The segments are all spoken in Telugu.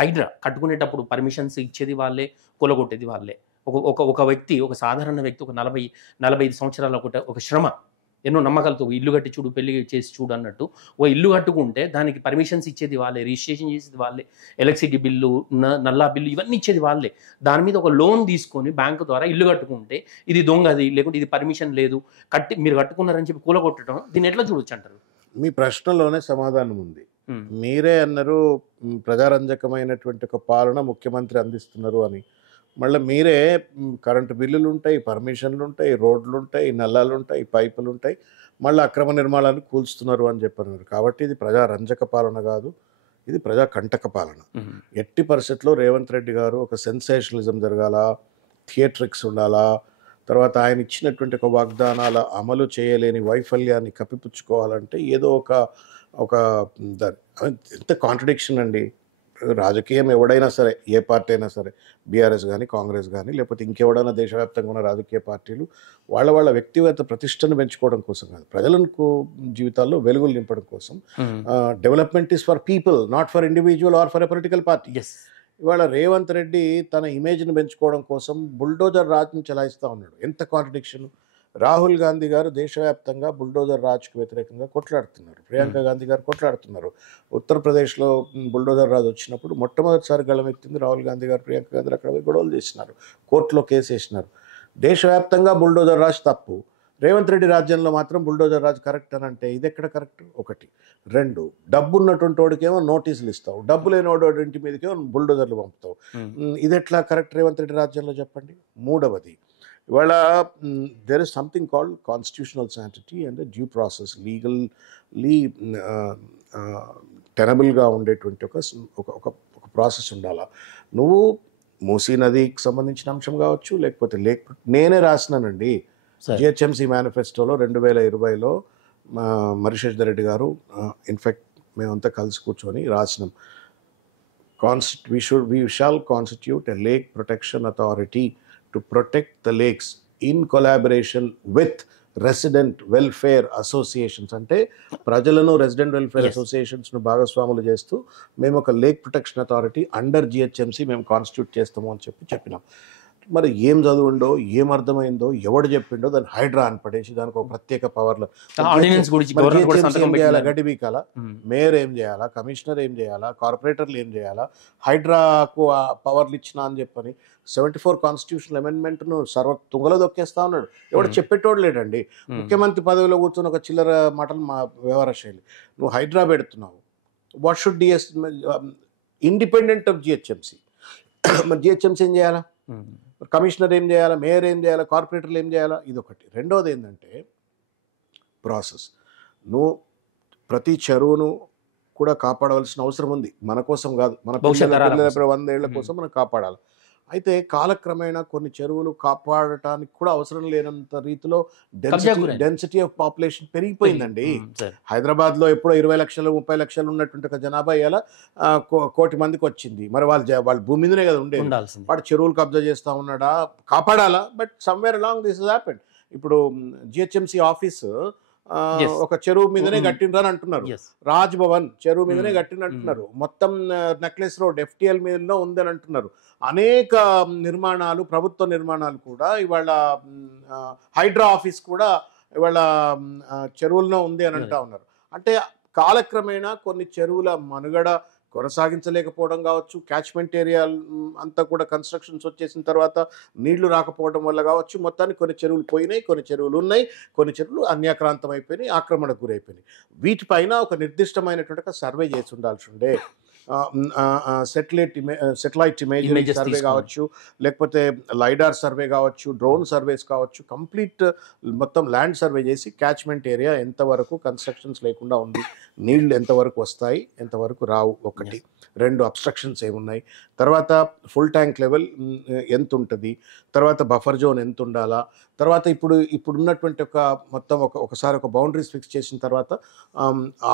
హైడ్రా కట్టుకునేటప్పుడు పర్మిషన్స్ ఇచ్చేది వాళ్ళే, కూలగొట్టేది వాళ్ళే. ఒక ఒక ఒక వ్యక్తి, ఒక సాధారణ వ్యక్తి ఒక 45 సంవత్సరాల ఒక శ్రమ. ఎన్నో నమ్మకాలతో ఇల్లు కట్టి చూడు, పెళ్లి చేసి చూడు అన్నట్టు. ఓ ఇల్లు కట్టుకుంటే దానికి పర్మిషన్స్ ఇచ్చేది వాళ్ళే, రిజిస్ట్రేషన్ చేసేది వాళ్ళే, ఎలక్ట్రిసిటీ బిల్లు, నల్లా బిల్లు ఇవన్నీ ఇచ్చేది వాళ్ళే. దాని మీద ఒక లోన్ తీసుకొని బ్యాంకు ద్వారా ఇల్లు కట్టుకుంటే ఇది దొంగది, లేకుంటే ఇది పర్మిషన్ లేదు, మీరు కట్టుకున్నారని చెప్పి కూలగొట్టడం, దీన్ని ఎట్లా చూడొచ్చు అంటారు? మీ ప్రశ్నలోనే సమాధానం ఉంది. మీరే అన్నారు ప్రజారంజకమైనటువంటి ఒక పాలన ముఖ్యమంత్రి అందిస్తున్నారు అని. మళ్ళీ మీరే కరెంటు బిల్లులు ఉంటాయి, పర్మిషన్లు ఉంటాయి, రోడ్లు ఉంటాయి, నల్లాలు ఉంటాయి, పైపులు ఉంటాయి, మళ్ళీ అక్రమ నిర్మాణాలను కూల్స్తున్నారు అని చెప్పన్నారు. కాబట్టి ఇది ప్రజారంజక పాలన కాదు, ఇది ప్రజా కంటక పాలన. ఎట్టి పరిస్థితుల్లో రేవంత్ రెడ్డి గారు ఒక సెన్సేషనలిజం జరగాల, థియేట్రిక్స్ ఉండాలా, తర్వాత ఆయన ఇచ్చినటువంటి ఒక వాగ్దానాల అమలు చేయలేని వైఫల్యాన్ని కప్పిపుచ్చుకోవాలంటే ఏదో ఒక ఎంత కాంట్రడిక్షన్ అండి. రాజకీయం ఎవడైనా సరే, ఏ పార్టీ అయినా సరే, బీఆర్ఎస్ కానీ, కాంగ్రెస్ కానీ, లేకపోతే ఇంకెవడైనా దేశవ్యాప్తంగా ఉన్న రాజకీయ పార్టీలు వాళ్ళ వ్యక్తిగత ప్రతిష్టను పెంచుకోవడం కోసం కాదు, ప్రజలకు జీవితాల్లో వెలుగులు నింపడం కోసం. Development is for people, not for individual or for a political party. ఇవాళ రేవంత్ రెడ్డి తన ఇమేజ్ని పెంచుకోవడం కోసం బుల్డోజర్ రాజ్ని చలాయిస్తూ ఉన్నాడు. ఎంత కాంట్రడిక్షన్. రాహుల్ గాంధీ గారు దేశవ్యాప్తంగా బుల్డోజర్ రాజ్కి వ్యతిరేకంగా కొట్లాడుతున్నారు, ప్రియాంక గాంధీ గారు కొట్లాడుతున్నారు. ఉత్తరప్రదేశ్లో బుల్డోజర్ రాజ్ వచ్చినప్పుడు మొట్టమొదటిసారి గళమెత్తింది రాహుల్ గాంధీ గారు, ప్రియాంక గాంధీ అక్కడ పోయి గొడవలు చేసినారు, కోర్టులో కేసు వేసినారు. దేశవ్యాప్తంగా బుల్డోజర్ రాజ్ తప్పు, రేవంత్ రెడ్డి రాజ్యంలో మాత్రం బుల్డోజర్ రాజ్ కరెక్ట్ అని అంటే ఇది ఎక్కడ కరెక్ట్? ఒకటి. రెండు, డబ్బు ఉన్నటువంటి వాడికేమో నోటీసులు ఇస్తావు, డబ్బు లేనివాడు ఇంటి మీదకేమో బుల్డోజర్లు పంపుతావు. ఇది ఎట్లా కరెక్ట్ రేవంత్ రెడ్డి రాజ్యంలో చెప్పండి. మూడవది, ఇవాళ there is something called constitutional sanctity and due process, legally టెనబుల్గా ఉండేటువంటి ఒక ప్రాసెస్ ఉండాలా. నువ్వు మూసీ నదికి సంబంధించిన అంశం కావచ్చు, లేకపోతే నేనే రాసినానండి జిహెచ్ఎంసీ మేనిఫెస్టోలో 2020లో మరిశేష్ రెడ్డి గారు, ఇన్ఫ్యాక్ట్ మేమంతా కలిసి కూర్చొని రాసినాం. we shall constitute a lake protection authority to protect the lakes in collaboration with resident welfare associations. అంటే ప్రజలను రెసిడెంట్ వెల్ఫేర్ అసోసియేషన్స్ను భాగస్వాములు చేస్తూ మేము ఒక lake protection authority under GHMC మేము కాన్స్టిట్యూట్ చేస్తాము అని చెప్పినాం. మరి ఏం చదువుండో, ఏం అర్థమైందో, ఎవడు చెప్పిండో దాన్ని హైడ్రా అని పడేసి దానికి ఒక ప్రత్యేక పవర్లు చేయాలా, గడ్డి బీకాలా, మేయర్ ఏం చేయాలా, కమిషనర్ ఏం చేయాలా, కార్పొరేటర్లు ఏం చేయాలా, హైడ్రాకు ఆ పవర్లు ఇచ్చినా అని చెప్పని 74 కాన్స్టిట్యూషనల్ అమెండ్మెంట్ను తుంగలో దొక్కేస్తా ఉన్నాడు. ఎవడు చెప్పేటోడు లేడండి. ముఖ్యమంత్రి పదవిలో కూర్చొని ఒక చిల్లర మాటలు మా వ్యవహార శైలి. నువ్వు హైడ్రా పెడుతున్నావు, what should independent of GHMC. మరి జిహెచ్ఎంసీ ఏం చేయాలా, కమిషనర్ ఏం చేయాలా, మేయర్ ఏం చేయాలా, కార్పొరేటర్లు ఏం చేయాలా, ఇదొకటి. రెండోది ఏంటంటే ప్రాసెస్. నువ్వు ప్రతి చెరువును కూడా కాపాడవలసిన అవసరం ఉంది, మన కోసం కాదు, మన 100 ఏళ్ల కోసం మనం కాపాడాలి. అయితే కాలక్రమేణా కొన్ని చెరువులు కాపాడటానికి కూడా అవసరం లేనంత రీతిలో డెన్సిటీ ఆఫ్ పాపులేషన్ పెరిగిపోయిందండి. హైదరాబాద్లో ఎప్పుడో 20 లక్షలు 30 లక్షలు ఉన్నటువంటి ఒక జనాభా ఇలా 1 కోటి మందికి వచ్చింది. మరి వాళ్ళ భూమి మీదనే కదా ఉండేది. వాడు చెరువులు కబ్జా చేస్తూ ఉన్నాడా, కాపాడాలా. But somewhere along this is happened. ఇప్పుడు జిహెచ్ఎంసీ ఆఫీస్ ఒక చెరువు మీదనే కట్టిండ్రని అంటున్నారు. రాజ్ భవన్ చెరువు మీదనే కట్టిందంటున్నారు. మొత్తం నెక్లెస్ రోడ్ ఎఫ్టిఎల్ మీదలో ఉందని అంటున్నారు. అనేక నిర్మాణాలు, ప్రభుత్వ నిర్మాణాలు కూడా ఇవాళ, హైడ్రా ఆఫీస్ కూడా ఇవాళ చెరువుల్లో ఉంది అని అంటా ఉన్నారు. అంటే కాలక్రమేణా కొన్ని చెరువుల మనుగడ కొనసాగించలేకపోవడం కావచ్చు, క్యాచ్మెంట్ ఏరియా అంతా కూడా కన్స్ట్రక్షన్స్ వచ్చేసిన తర్వాత నీళ్లు రాకపోవడం వల్ల కావచ్చు, మొత్తానికి కొన్ని చెరువులు పోయినాయి, కొన్ని చెరువులు ఉన్నాయి, కొన్ని చెరువులు అన్యాక్రాంతం అయిపోయినాయి, ఆక్రమణకు గురైపోయినాయి. వీటిపైన ఒక నిర్దిష్టమైనటువంటి ఒక సర్వే చేసి ఉండాల్సి ఉండే. సెటిలైట్ ఇమేజ్ సర్వే కావచ్చు, లేకపోతే లైడార్ సర్వే కావచ్చు, డ్రోన్ సర్వేస్ కావచ్చు, కంప్లీట్ మొత్తం ల్యాండ్ సర్వే చేసి క్యాచ్మెంట్ ఏరియా ఎంతవరకు కన్స్ట్రక్షన్స్ లేకుండా ఉంది, నీళ్లు ఎంతవరకు వస్తాయి, ఎంతవరకు రావు, ఒకటి. రెండు, అబ్స్ట్రక్షన్స్ ఏమున్నాయి, తర్వాత ఫుల్ ట్యాంక్ లెవెల్ ఎంత ఉంటుంది, తర్వాత బఫర్ జోన్ ఎంత ఉండాలా, తర్వాత ఇప్పుడున్నటువంటి ఒకసారి ఒక బౌండరీస్ ఫిక్స్ చేసిన తర్వాత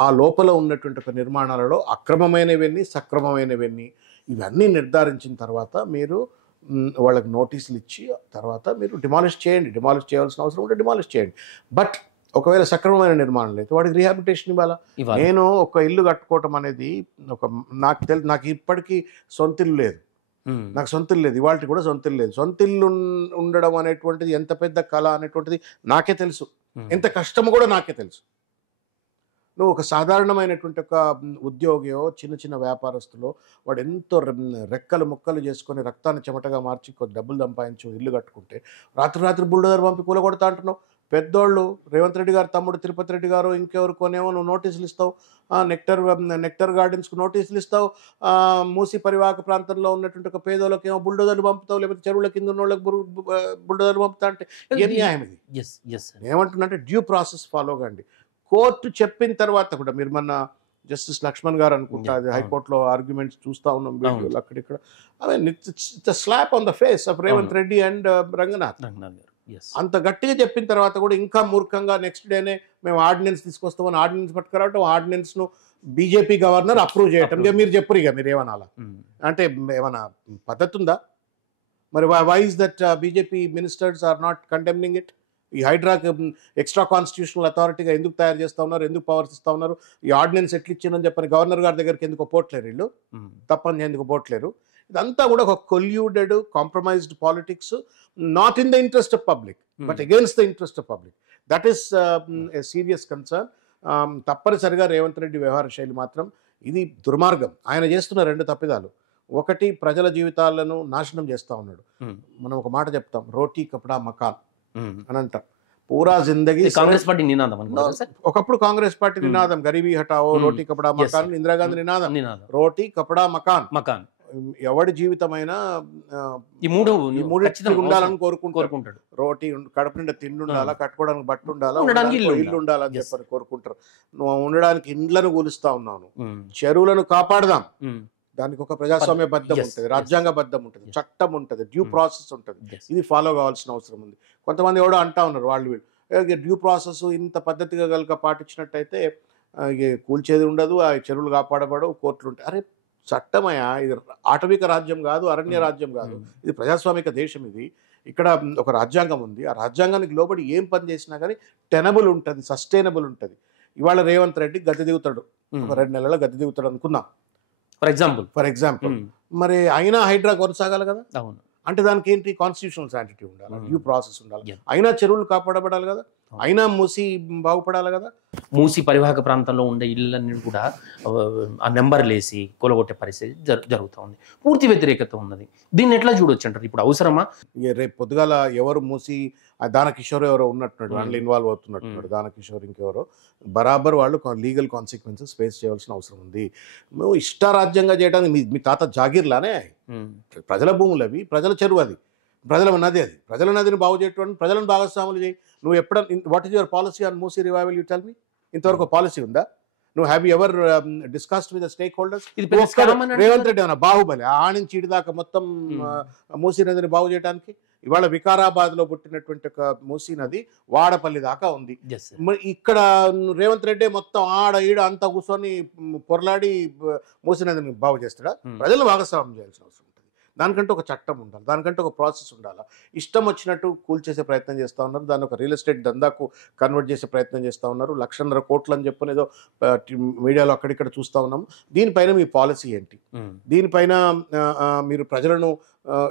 ఆ లోపల ఉన్నటువంటి ఒక నిర్మాణాలలో అక్రమమైనవన్నీ, సక్రమమైనవన్నీ, ఇవన్నీ నిర్ధారించిన తర్వాత మీరు వాళ్ళకి నోటీసులు ఇచ్చి తర్వాత మీరు డిమాలిష్ చేయాల్సిన అవసరం ఉంటే డిమాలిష్ చేయండి. బట్ ఒకవేళ సక్రమమైన నిర్మాణం లేదు వాడికి రీహాబిలిటేషన్ ఇవ్వాలా. ఇవ్వాలి. నేను ఒక ఇల్లు కట్టుకోవటం అనేది నాకు ఇప్పటికీ సొంత ఇల్లు లేదు. నాకు సొంత ఇల్లు లేదు, ఇవాళ కూడా సొంత ఇల్లు లేదు. సొంత ఇల్లు ఉండడం అనేటువంటిది ఎంత పెద్ద కళ అనేటువంటిది నాకే తెలుసు, ఎంత కష్టమో కూడా నాకే తెలుసు. నువ్వు ఒక సాధారణమైనటువంటి ఒక ఉద్యోగియో చిన్న చిన్న వ్యాపారస్తులో వాడు ఎంతో రెక్కలు ముక్కలు చేసుకొని రక్తాన్ని చెమటగా మార్చి కొద్ది డబ్బులు సంపాదించు ఇల్లు కట్టుకుంటే రాత్రి బుల్డోజర్ పంపి కూలగొడతా అంటున్నావు. పెద్దోళ్ళు రేవంత్ రెడ్డి గారు తమ్ముడు తిరుపతి రెడ్డి గారు ఇంకెవరికోనేమో నువ్వు నోటీసులు ఇస్తావు, నెక్టర్ గార్డెన్స్కు నోటీసులు ఇస్తావు, మూసి పరివాహక ప్రాంతంలో ఉన్నటువంటి ఒక పేదోళ్ళకి ఏమో బుల్డోజర్లు పంపుతావు, లేకపోతే చెరువుల కింద ఉన్న వాళ్ళకి బుల్డోజర్లు పంపుతా అంటే ఏం న్యాయం ఇది? ఏమంటున్నా అంటే డ్యూ ప్రాసెస్ ఫాలో కండి. కోర్టు చెప్పిన తర్వాత కూడా మీరు మన జస్టిస్ లక్ష్మణ్ గారు అనుకుంటా అది హైకోర్టులో ఆర్గ్యుమెంట్స్ చూస్తూ ఉన్నాం వీడియోలు అక్కడిక్కడ. I mean it's slab on the face of Revanth Reddy and Ranganath. అంత గట్టిగా చెప్పిన తర్వాత కూడా ఇంకా మూర్ఖంగా నెక్స్ట్ డేనే మేము ఆర్డినెన్స్ తీసుకొస్తామని ఆర్డినెన్స్ పట్టుకురావటం, ఆర్డినెన్స్ను బీజేపీ గవర్నర్ అప్రూవ్ చేయటం. ఇక మీరు చెప్పరు, ఇక మీరు ఏమనాలా అంటే ఏమన్నా పద్ధతి ఉందా? మరి why is that BJP ministers are not condemning it? ఈ హైడ్రాకి ఎక్స్ట్రా కాన్స్టిట్యూషనల్ అథారిటీగా ఎందుకు తయారు చేస్తూ ఉన్నారు, ఎందుకు పవర్స్ ఇస్తూ ఉన్నారు, ఈ ఆర్డినెన్స్ ఎట్లా ఇచ్చిందని చెప్పని గవర్నర్ గారి దగ్గరికి ఎందుకు పోట్లేరు, వీళ్ళు తప్పని ఎందుకు పోట్లేరు? ఇదంతా కూడా ఒక colluded compromised politics, not in the interest of public but against the interest of public. That is a serious concern. తప్పనిసరిగా రేవంత్ రెడ్డి వ్యవహార శైలి మాత్రం ఇది దుర్మార్గం. ఆయన చేస్తున్న రెండు తప్పిదాలు. ఒకటి, ప్రజల జీవితాలను నాశనం చేస్తూ ఉన్నాడు. మనం ఒక మాట చెప్తాం, రోటీ కపడా మకాన్ అని అంటాం. పూరా జిందగీ కాంగ్రెస్ పార్టీ నినాదం, ఒకప్పుడు కాంగ్రెస్ పార్టీ నినాదం గరీబీ హటావో రోటీ కపడా మకాన్, ఇందిరాగాంధీ నినాదం రోటీ కపడా మకాన్. ఎవడి జీవితమైనా ఈ మూడు ఉండాలని కోరుకుంటాడు. రోటీ కడుపు నిండా తిండి ఉండాలా, కట్టుకోవడానికి బట్ట ఉండాలా, ఇల్లు ఉండాలని చెప్పని కోరుకుంటారు. నువ్వు ఉండడానికి ఇండ్లను కూలుస్తా ఉన్నాను. చెరువులను కాపాడదాం, దానికి ఒక ప్రజాస్వామ్య బద్ధం ఉంటుంది, రాజ్యాంగ బద్ధం ఉంటుంది, చట్టం ఉంటుంది, డ్యూ ప్రాసెస్ ఉంటుంది. ఇది ఫాలో కావాల్సిన అవసరం ఉంది. కొంతమంది ఎవడో అంటా ఉన్నారు వీళ్ళు డ్యూ ప్రాసెస్ ఇంత పద్ధతిగా కనుక పాటించినట్టయితే కూల్చేది ఉండదు, ఆ చెరువులు కాపాడబడవు, కోర్టులు ఉంటాయి. అరే చట్టమయ్యా, ఇది ఆటవిక రాజ్యం కాదు, అరణ్య రాజ్యం కాదు, ఇది ప్రజాస్వామిక దేశం. ఇది ఇక్కడ ఒక రాజ్యాంగం ఉంది. ఆ రాజ్యాంగానికి లోబడి ఏం పని చేసినా కానీ టెనబుల్ ఉంటుంది, సస్టైనబుల్ ఉంటుంది. ఇవాళ రేవంత్ రెడ్డి గద్దె దిగుతాడు, ఒక 2 నెలల గద్దె దిగుతాడు అనుకుందాం ఫర్ ఎగ్జాంపుల్. మరి అయినా హైడ్రా కొనసాగాలి కదా. అవును. అంటే దానికి ఏంటి, కాన్స్టిట్యూషనల్ శాంటిటీ ఉండాలి, డ్యూ ప్రాసెస్ ఉండాలి, అయినా చెరువులు కాపాడబడాలి కదా, అయినా మూసి బాగుపడాలి కదా. మూసి పరివాహక ప్రాంతంలో ఉండే ఇళ్ళన్నీ కూడా ఆ నెంబర్లు వేసి కూలగొట్టే పరిస్థితి జరుగుతూ ఉంది. పూర్తి వ్యతిరేకత ఉన్నది. దీన్ని ఎట్లా చూడొచ్చు అంటారు? ఇప్పుడు అవసరమా? రేపు పొద్దుగాల ఎవరు మూసి దానకిషోర్ ఎవరో ఉన్నట్టున్నాడు, దాంట్లో ఇన్వాల్వ్ అవుతున్నట్టున్నాడు దానకిషోర్, ఇంకెవరో బరాబర్ వాళ్ళు లీగల్ కాన్సిక్వెన్సెస్ ఫేస్ చేయాల్సిన అవసరం ఉంది. నువ్వు ఇష్టారాజ్యంగా చేయడానికి మీ తాత జాగీర్లానే, ప్రజల భూములు అవి, ప్రజల చెరువు అది, ప్రజల నది అది, ప్రజల నదిని బాగు చేయటువంటి ప్రజలను భాగస్వాములు చేయి. నువ్వు what is your policy on Musi revival? You tell me. ఇంతవరకు పాలసీ ఉందా? నువ్వు have you ever discussed with the stake holders? Revanth Reddy అన్న బాహుబలి ఆ నుంచి ఇటు దాకా మొత్తం మూసీ నదిని బాగు చేయడానికి. ఇవాళ వికారాబాద్లో పుట్టినటువంటి ఒక మూసీ నది వాడపల్లి దాకా ఉంది. ఇక్కడ రేవంత్ రెడ్డి మొత్తం ఆడ ఈడ అంతా కూర్చొని పొరలాడి మూసీ నదిని బాగు చేస్తాడా? ప్రజలు భాగస్వామ్యం చేయాల్సిన అవసరం ఉంటుంది. దానికంటే ఒక చట్టం ఉండాలి, దానికంటే ఒక ప్రాసెస్ ఉండాలి. ఇష్టం వచ్చినట్టు కూల్చేసే ప్రయత్నం చేస్తూ ఉన్నారు, దాన్ని ఒక రియల్ ఎస్టేట్ దందాకు కన్వర్ట్ చేసే ప్రయత్నం చేస్తూ ఉన్నారు. 1,00,000 కోట్లు అని చెప్పని ఏదో మీడియాలో అక్కడిక్కడ చూస్తూ ఉన్నాము. దీనిపైన మీ పాలసీ ఏంటి? దీనిపైన మీరు ప్రజలను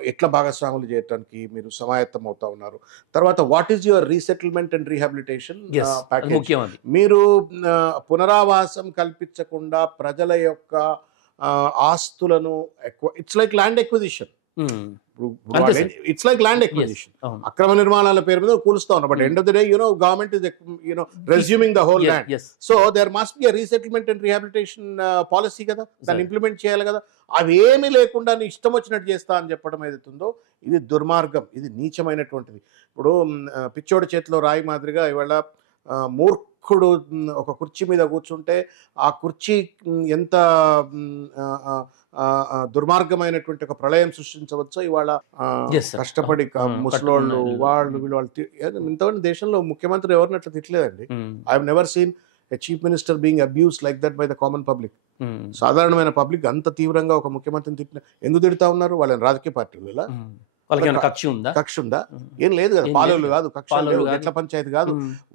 ఎట్లా భాగస్వాములు చేయడానికి మీరు సమాయత్తం అవుతా ఉన్నారు? తర్వాత what is your resettlement and rehabilitation package? మీరు పునరావాసం కల్పించకుండా ప్రజల యొక్క ఆస్తులను it's like land acquisition. It's like land acquisition. అక్రమ నిర్మాణాల పేరు మీద కూలుస్తా ఉన్నారు. But end of the day government is resuming the whole land. So there must be resettlement and rehabilitation policy కదా, దాన్ని ఇంప్లిమెంట్ చేయాలి కదా. అవేమీ లేకుండా నీ ఇష్టం వచ్చినట్టు చేస్తా అని చెప్పడం ఏదైతుందో ఇది దుర్మార్గం, ఇది నీచమైనటువంటిది. ఇప్పుడు పిచ్చోడి చేతిలో రాయి మాదిరిగా ఇవాళ మూర్ఖుడు ఒక కుర్చీ మీద కూర్చుంటే ఆ కుర్చీ ఎంత దుర్మార్గమైనటువంటి ఒక ప్రళయం సృష్టించవచ్చో ఇవాళ కష్టపడి ముసలోళ్ళు వాళ్ళు ఇంతవరకు దేశంలో ముఖ్యమంత్రి ఎవరిని అట్లా తిట్టలేదండి. I have never seen a chief minister being abused like that by the common public. సాధారణమైన పబ్లిక్ అంత తీవ్రంగా ఒక ముఖ్యమంత్రిని ఎందుకు తిడతా ఉన్నారు? వాళ్ళని రాజకీయ పార్టీల కక్ష ఉందా? ఏం లేదు కదా. పాలవులు కాదు, కక్ష లేదు, ఎట్ల పంచాయతీ కాదు.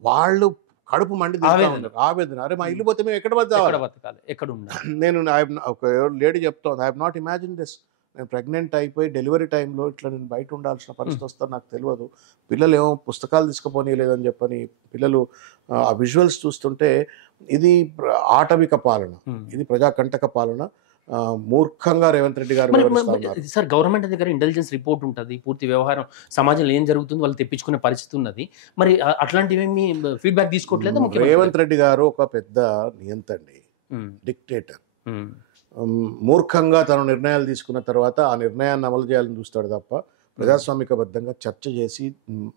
వాళ్ళు కడుపు మండి తింటా ఆవేదన. ఉన్నారు. ఆవేదన. అరే మా ఇల్లు పోతే మేము ఎక్కడ బతకాలి? ఎక్కడ బతకాలి, ఎక్కడ ఉండాలి? నేను ఒక లేడీ చెప్తోంది, I have not imagine this. నేను ప్రెగ్నెంట్ అయిపోయి డెలివరీ టైంలో ఇట్లా నేను బయట ఉండాల్సిన పరిస్థితి వస్తుందో నాకు తెలియదు. పిల్లలు ఏమో పుస్తకాలు తీసుకుపోనీయలేదని చెప్పని పిల్లలు ఆ విజువల్స్ చూస్తుంటే ఇది ఆటవిక పాలన, ఇది ప్రజాకంటక పాలన. మూర్ఖంగా రేవంత్ రెడ్డి గారు వివరిస్తా ఉన్నారు. సార్ గవర్నమెంట్ దగ్గర ఇంటెలిజెన్స్ రిపోర్ట్ ఉంటుంది, పూర్తి వ్యవహారం సమాజంలో ఏం జరుగుతుందో వాళ్ళు తెప్పించుకునే పరిస్థితి ఉన్నది. మరి అట్లాంటివి ఏమి ఫీడ్బ్యాక్ తీసుకోవట్లేదు రేవంత్ రెడ్డి గారు ఒక పెద్ద నియంతండి, డిక్టేటర్. మూర్ఖంగా తన నిర్ణయాలు తీసుకున్న తర్వాత ఆ నిర్ణయాన్ని అమలు చేయాలని చూస్తాడు తప్ప ప్రజాస్వామికబద్ధంగా చర్చ చేసి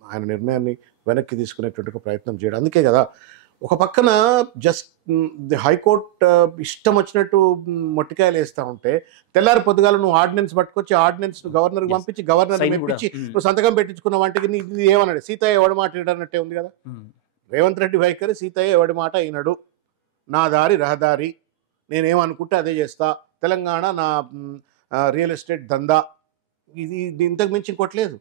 ఆయన నిర్ణయాన్ని వెనక్కి తీసుకునేటువంటి ఒక ప్రయత్నం చేయడం. అందుకే కదా ఒక పక్కన జస్ట్ హైకోర్టు ఇష్టం వచ్చినట్టు మొట్టికాయలు వేస్తూ ఉంటే తెల్లారి పొద్దుగాల నువ్వు ఆర్డినెన్స్ పట్టుకొచ్చి ఆర్డినెన్స్ గవర్నర్కి పంపించి గవర్నర్ మెప్పించి నువ్వు సంతకం పెట్టించుకున్న వాటికి ఇది ఏమన్నాడు? సీతయ్య ఎవడి మాట వినడన్నట్టే ఉంది కదా రేవంత్ రెడ్డి వైఖరి. సీతయ్య ఎవడి మాట అయినాడు, నా దారి రహదారి, నేనేమనుకుంటే అదే చేస్తా, తెలంగాణ నా రియల్ ఎస్టేట్ దందా, ఇది ఇంతకు మించి ఇంకోట్లేదు.